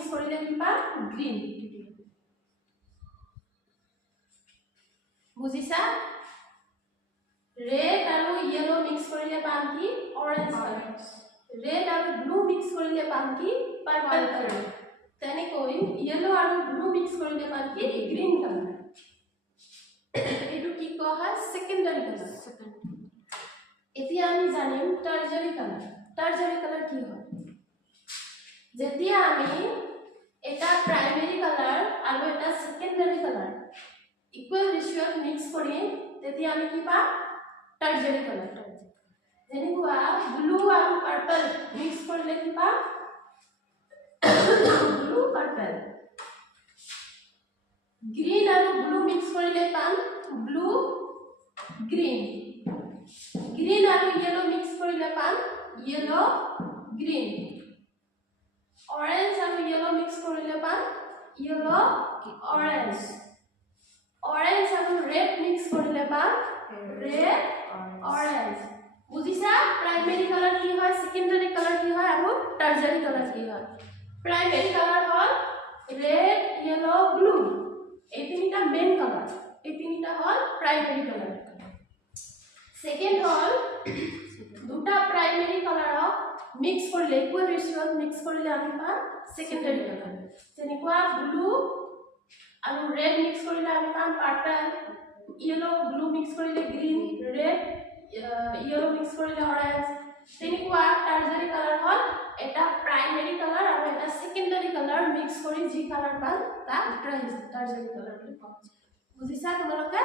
mix কৰিলে কি পাম গ্ৰীণ বুজিছা red আৰু yellow মিক্স কৰিলে পাম কি orange color red আৰু blue মিক্স কৰিলে পাম কি purple color তেনেকৈ yellow আৰু blue মিক্স কৰিলে পাম কি green color এটো কি কোৱা হয় secondary color এতিয়া আমি জানিম tertiary color কি হয় যেতিয়া আমি এটা primary color আৰু এটা secondary color equal ratio mix কৰিম তেতিয়া আমি কি পাম tertiary color যেনেকুৱা blue আৰু purple মিক্স কৰিলে কি পাম blue purple green আৰু blue মিক্স কৰিলে পাম blue green green আৰু yellow মিক্স কৰিলে পাম yellow green orange আৰু yellow মিক্স কৰিলে পাম yellow orange orange আৰু red মিক্স কৰিলে পাম red orange বুজিছা primary color কি হয় secondary color কি হয় আৰু tertiary color কি হয় primary color হল red yellow blue এই তিনিটা main color এই তিনিটা হল primary color second হল দুটা primary color মিক্স কৰিলে equal ratio মিক্স কৰিলে আমি পাম secondary color যেনেকুৱা blue আৰু red মিক্স কৰিলে আমি পাম purple yellow blue মিক্স কৰিলে green red yellow mix কৰিলে orange তেনেকুৱা tertiary color হল এটা primary color আৰু এটা secondary color mix কৰি যি color পাম তা tertiary color বুলি কোৱা হয় বুজিছা তোমালোকে